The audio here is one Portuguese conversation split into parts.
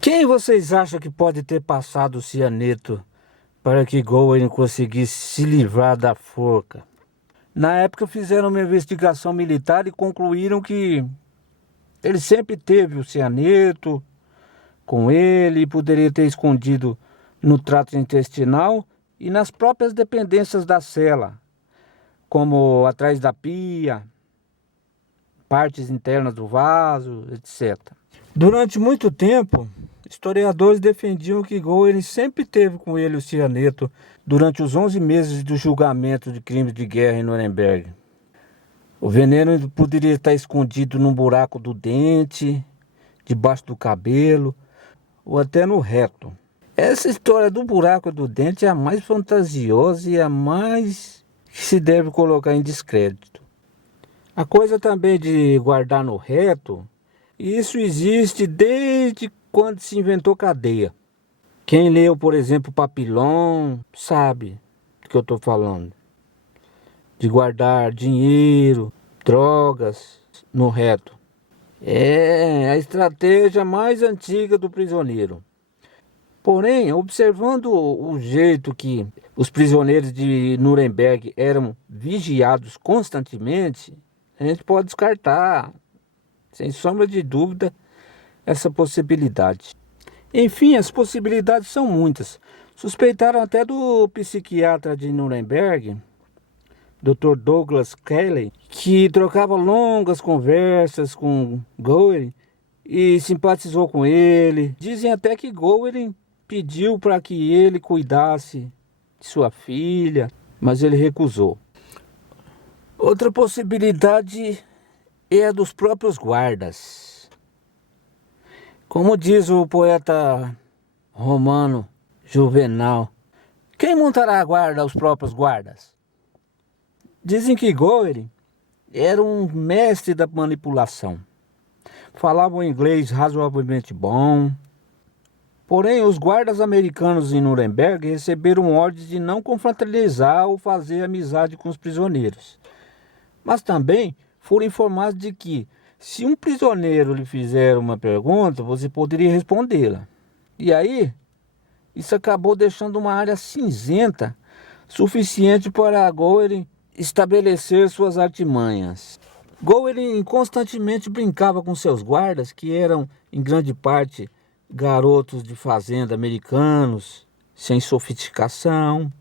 Quem vocês acham que pode ter passado o cianeto para que Gowen conseguisse se livrar da forca? Na época fizeram uma investigação militar e concluíram que ele sempre teve o cianeto com ele e poderia ter escondido no trato intestinal e nas próprias dependências da cela, como atrás da pia, partes internas do vaso, etc. Durante muito tempo, historiadores defendiam que Goering sempre teve com ele o cianeto durante os 11 meses do julgamento de crimes de guerra em Nuremberg. O veneno poderia estar escondido num buraco do dente, debaixo do cabelo ou até no reto. Essa história do buraco do dente é a mais fantasiosa e a mais que se deve colocar em descrédito. A coisa também de guardar no reto, isso existe desde quando se inventou cadeia. Quem leu, por exemplo, Papillon, sabe do que eu estou falando. De guardar dinheiro, drogas no reto. É a estratégia mais antiga do prisioneiro. Porém, observando o jeito que os prisioneiros de Nuremberg eram vigiados constantemente, a gente pode descartar, sem sombra de dúvida, essa possibilidade. Enfim, as possibilidades são muitas. Suspeitaram até do psiquiatra de Nuremberg, Dr. Douglas Kelly, que trocava longas conversas com Goering e simpatizou com ele. Dizem até que Goering pediu para que ele cuidasse de sua filha, mas ele recusou. Outra possibilidade é a dos próprios guardas. Como diz o poeta romano Juvenal, quem montará a guarda aos próprios guardas? Dizem que Goering era um mestre da manipulação. Falava um inglês razoavelmente bom. Porém, os guardas americanos em Nuremberg receberam ordens de não confraternizar ou fazer amizade com os prisioneiros. Mas também foram informados de que, se um prisioneiro lhe fizer uma pergunta, você poderia respondê-la. E aí, isso acabou deixando uma área cinzenta suficiente para Goering estabelecer suas artimanhas. Goering constantemente brincava com seus guardas, que eram, em grande parte, garotos de fazenda americanos, sem sofisticação,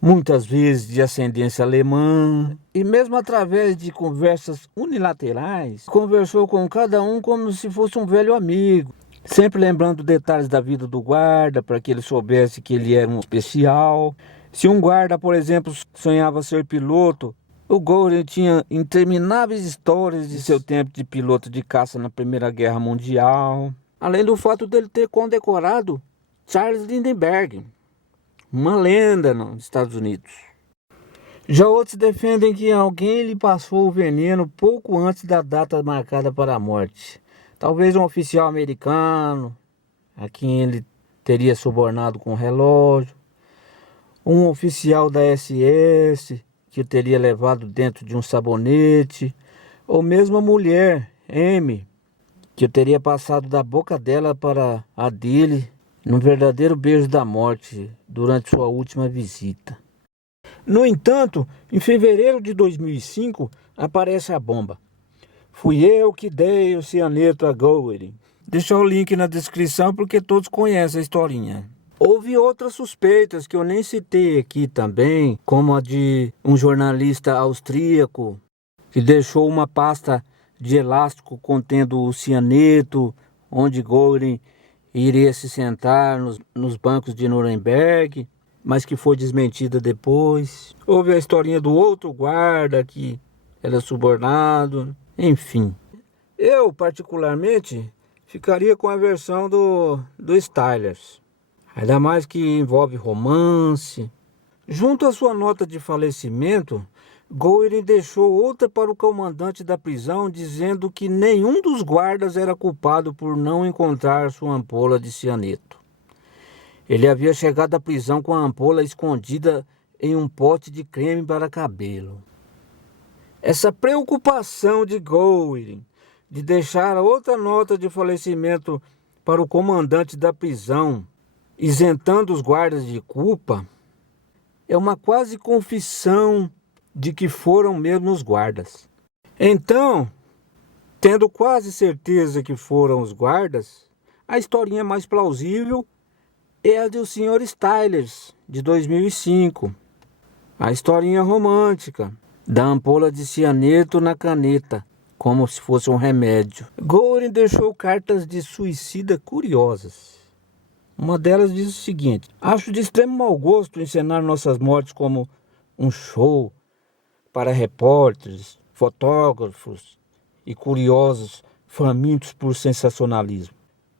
muitas vezes de ascendência alemã, e mesmo através de conversas unilaterais, conversou com cada um como se fosse um velho amigo, sempre lembrando detalhes da vida do guarda para que ele soubesse que ele era um especial. Se um guarda, por exemplo, sonhava ser piloto, o Goering tinha intermináveis histórias de seu tempo de piloto de caça na Primeira Guerra Mundial, além do fato dele ter condecorado Charles Lindbergh, uma lenda nos Estados Unidos. Já outros defendem que alguém lhe passou o veneno pouco antes da data marcada para a morte. Talvez um oficial americano, a quem ele teria subornado com um relógio, um oficial da SS, que o teria levado dentro de um sabonete, ou mesmo a mulher, M, que eu teria passado da boca dela para a dele num verdadeiro beijo da morte durante sua última visita. No entanto, em fevereiro de 2005, aparece a bomba. Fui eu que dei o cianeto a Goering. Deixa o link na descrição porque todos conhecem a historinha. Houve outras suspeitas que eu nem citei aqui também, como a de um jornalista austríaco que deixou uma pasta de elástico contendo o cianeto, onde Goering iria se sentar nos bancos de Nuremberg, mas que foi desmentida depois. Houve a historinha do outro guarda que era subornado, enfim. Eu, particularmente, ficaria com a versão do Stylers. Ainda mais que envolve romance. Junto à sua nota de falecimento, Goering deixou outra para o comandante da prisão, dizendo que nenhum dos guardas era culpado por não encontrar sua ampola de cianeto. Ele havia chegado à prisão com a ampola escondida em um pote de creme para cabelo. Essa preocupação de Goering de deixar outra nota de falecimento para o comandante da prisão, isentando os guardas de culpa, é uma quase confissão de que foram mesmo os guardas. Então, tendo quase certeza que foram os guardas, a historinha mais plausível é a do Sr. Stylers, de 2005. A historinha romântica da ampola de cianeto na caneta, como se fosse um remédio. Goring deixou cartas de suicida curiosas. Uma delas diz o seguinte: acho de extremo mau gosto encenar nossas mortes como um show para repórteres, fotógrafos e curiosos famintos por sensacionalismo.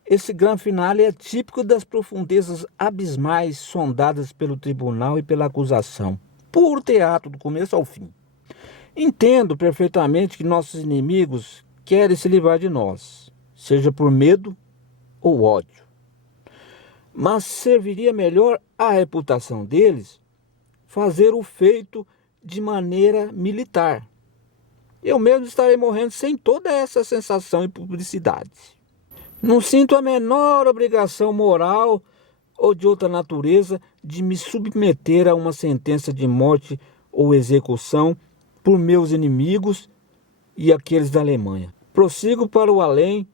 Esse grande finale é típico das profundezas abismais sondadas pelo tribunal e pela acusação. Puro teatro do começo ao fim. Entendo perfeitamente que nossos inimigos querem se livrar de nós, seja por medo ou ódio. Mas serviria melhor à reputação deles fazer o feito de maneira militar. Eu mesmo estarei morrendo sem toda essa sensação e publicidade. Não sinto a menor obrigação moral ou de outra natureza de me submeter a uma sentença de morte ou execução por meus inimigos e aqueles da Alemanha. Prossigo para o além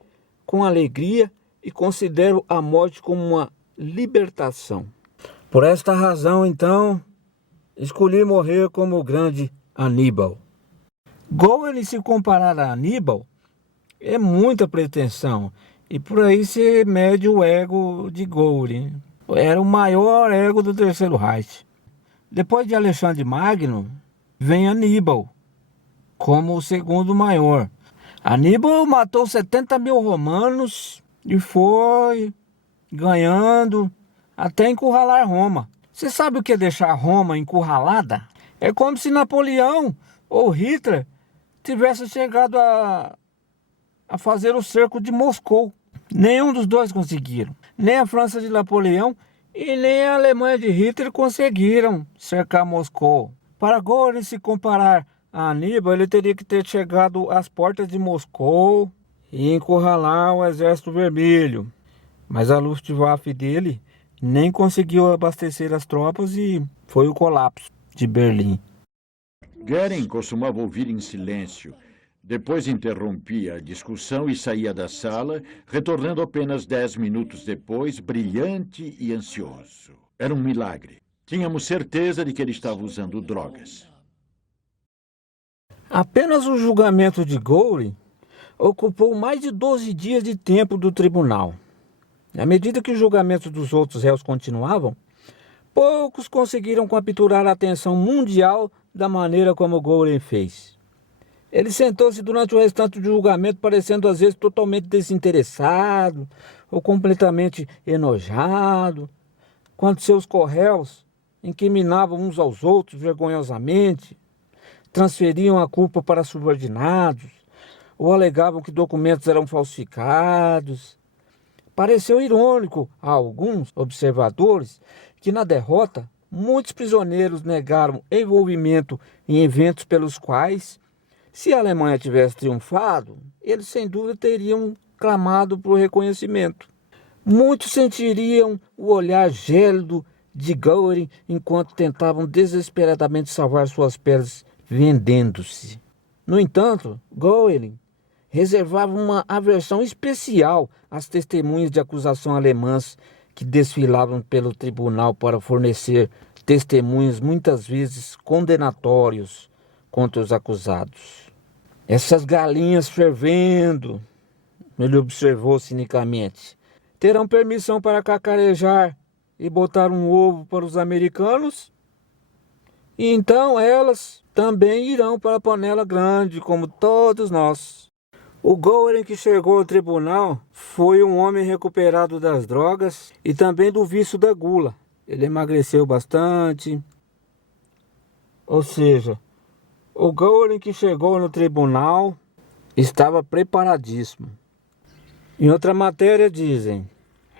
com alegria e considero a morte como uma libertação. Por esta razão, então, escolhi morrer como o grande Aníbal. Goering se comparar a Aníbal é muita pretensão, e por aí se mede o ego de Goering. Era o maior ego do Terceiro Reich. Depois de Alexandre Magno, vem Aníbal, como o segundo maior. Aníbal matou 70 mil romanos e foi ganhando até encurralar Roma. Você sabe o que é deixar Roma encurralada? É como se Napoleão ou Hitler tivesse chegado a fazer o cerco de Moscou. Nenhum dos dois conseguiram. Nem a França de Napoleão e nem a Alemanha de Hitler conseguiram cercar Moscou. Para Goring se comparar a Aníbal, ele teria que ter chegado às portas de Moscou e encurralar o Exército Vermelho. Mas a Luftwaffe dele nem conseguiu abastecer as tropas e foi o colapso de Berlim. Goering costumava ouvir em silêncio. Depois interrompia a discussão e saía da sala, retornando apenas 10 minutos depois, brilhante e ansioso. Era um milagre. Tínhamos certeza de que ele estava usando drogas. Apenas o julgamento de Goering ocupou mais de 12 dias de tempo do tribunal. À medida que os julgamentos dos outros réus continuavam, poucos conseguiram capturar a atenção mundial da maneira como Goering fez. Ele sentou-se durante o restante do julgamento, parecendo às vezes totalmente desinteressado ou completamente enojado, quando seus corréus incriminavam uns aos outros vergonhosamente, transferiam a culpa para subordinados ou alegavam que documentos eram falsificados. Pareceu irônico a alguns observadores que na derrota muitos prisioneiros negaram envolvimento em eventos pelos quais, se a Alemanha tivesse triunfado, eles sem dúvida teriam clamado por reconhecimento. Muitos sentiriam o olhar gélido de Goering enquanto tentavam desesperadamente salvar suas peles vendendo-se. No entanto, Goering reservava uma aversão especial às testemunhas de acusação alemãs que desfilavam pelo tribunal para fornecer testemunhos muitas vezes condenatórios contra os acusados. Essas galinhas fervendo, ele observou cinicamente, terão permissão para cacarejar e botar um ovo para os americanos? E então elas também irão para a panela grande, como todos nós. O Goering que chegou ao tribunal foi um homem recuperado das drogas e também do vício da gula. Ele emagreceu bastante. Ou seja, o Goering que chegou no tribunal estava preparadíssimo. Em outra matéria dizem,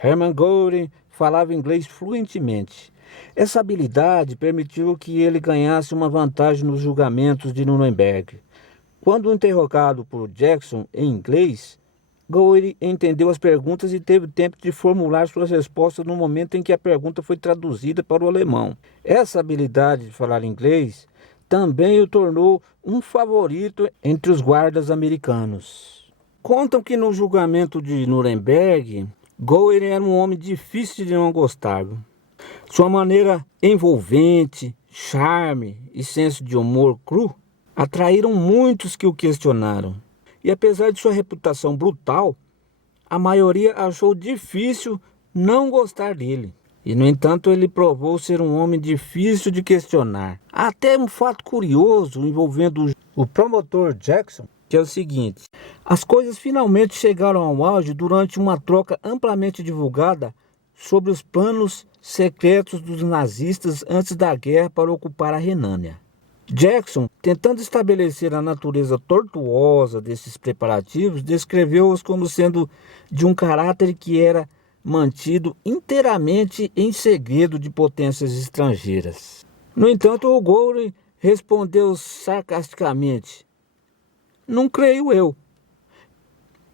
Hermann Göring falava inglês fluentemente. Essa habilidade permitiu que ele ganhasse uma vantagem nos julgamentos de Nuremberg. Quando interrogado por Jackson em inglês, Goering entendeu as perguntas e teve tempo de formular suas respostas no momento em que a pergunta foi traduzida para o alemão. Essa habilidade de falar inglês também o tornou um favorito entre os guardas americanos. Contam que no julgamento de Nuremberg, Goering era um homem difícil de não gostar. Sua maneira envolvente, charme e senso de humor cru atraíram muitos que o questionaram. E apesar de sua reputação brutal, a maioria achou difícil não gostar dele. E, no entanto, ele provou ser um homem difícil de questionar. Há até um fato curioso envolvendo o promotor Jackson, que é o seguinte: as coisas finalmente chegaram ao auge durante uma troca amplamente divulgada sobre os planos secretos dos nazistas antes da guerra para ocupar a Renânia. Jackson, tentando estabelecer a natureza tortuosa desses preparativos, descreveu-os como sendo de um caráter que era mantido inteiramente em segredo de potências estrangeiras. No entanto, o Goering respondeu sarcasticamente: "Não creio eu.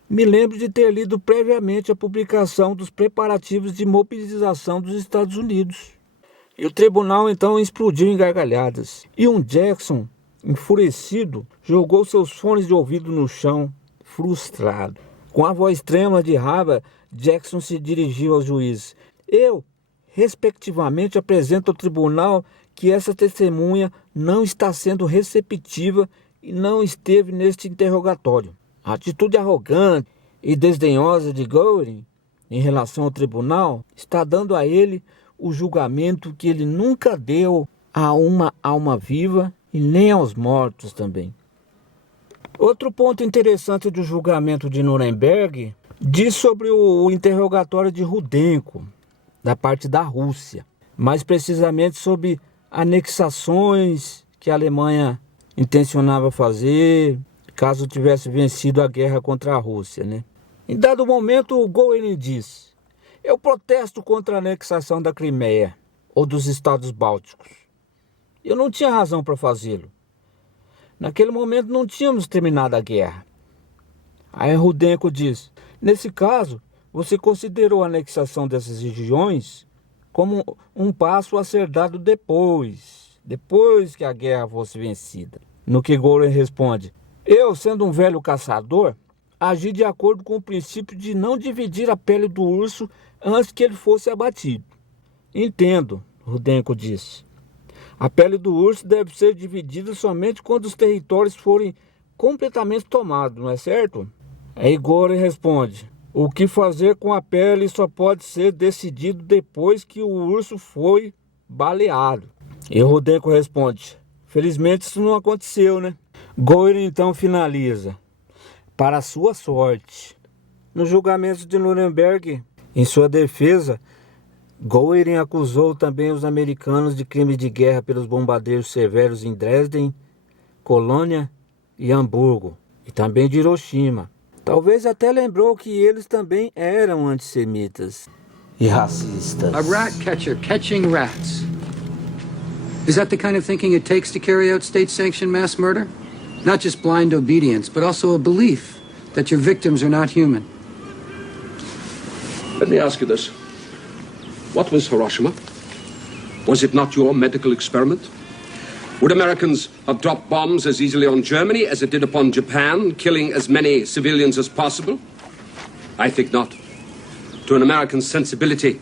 Me lembro de ter lido previamente a publicação dos preparativos de mobilização dos Estados Unidos." E o tribunal então explodiu em gargalhadas. E Jackson, enfurecido, jogou seus fones de ouvido no chão, frustrado. Com a voz trêmula de raiva, Jackson se dirigiu aos juízes: "Eu, respectivamente, apresento ao tribunal que essa testemunha não está sendo receptiva e não esteve neste interrogatório." A atitude arrogante e desdenhosa de Goering em relação ao tribunal está dando a ele o julgamento que ele nunca deu a uma alma viva e nem aos mortos também. Outro ponto interessante do julgamento de Nuremberg diz sobre o interrogatório de Rudenko, da parte da Rússia, mais precisamente sobre anexações que a Alemanha intencionava fazer caso tivesse vencido a guerra contra a Rússia, né? Em dado momento, o Goering diz: "Eu protesto contra a anexação da Crimeia ou dos Estados Bálticos. Eu não tinha razão para fazê-lo. Naquele momento não tínhamos terminado a guerra." Aí Rudenko diz: "Nesse caso, você considerou a anexação dessas regiões como um passo a ser dado depois que a guerra fosse vencida." No que Goering responde: "Eu, sendo um velho caçador, agi de acordo com o princípio de não dividir a pele do urso antes que ele fosse abatido." "Entendo", Rudenko disse. "A pele do urso deve ser dividida somente quando os territórios forem completamente tomados, não é certo?" Aí Goering responde: "O que fazer com a pele só pode ser decidido depois que o urso foi baleado." E Rudenko responde: "Felizmente isso não aconteceu, né?" Goering então finaliza: "Para a sua sorte." No julgamento de Nuremberg, em sua defesa, Goering acusou também os americanos de crimes de guerra pelos bombardeios severos em Dresden, Colônia e Hamburgo, e também de Hiroshima. Talvez até lembrou que eles também eram antissemitas e racistas. A rat catcher catching rats. Is that the kind of thinking it takes to carry out state-sanctioned mass murder? Not just blind obedience, but also a belief that your victims are not human. Let me ask you this. What was Hiroshima? Was it not your medical experiment? Would Americans have dropped bombs as easily on Germany as it did upon Japan, killing as many civilians as possible? I think not. To an American sensibility,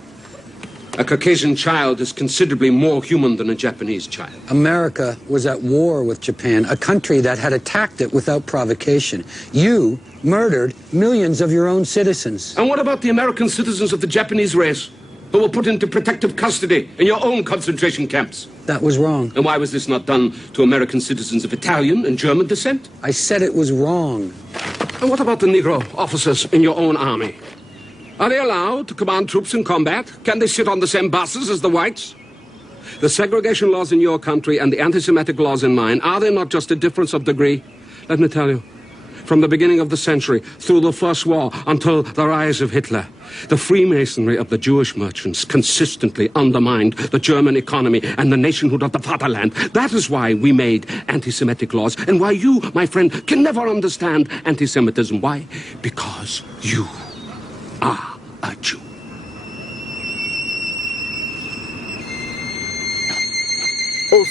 a Caucasian child is considerably more human than a Japanese child. America was at war with Japan, a country that had attacked it without provocation. You murdered millions of your own citizens. And what about the American citizens of the Japanese race who were put into protective custody in your own concentration camps? That was wrong. And why was this not done to American citizens of Italian and German descent? I said it was wrong. And what about the Negro officers in your own army? Are they allowed to command troops in combat? Can they sit on the same buses as the whites? The segregation laws in your country and the anti-Semitic laws in mine, are they not just a difference of degree? Let me tell you, from the beginning of the century, through the First War, until the rise of Hitler. The Freemasonry of the Jewish merchants consistently undermined the German economy and the nationhood of the fatherland. That is why we made anti-Semitic laws, and why you, my friend, can never understand anti-Semitism. Why? Because you are a Jew. Ou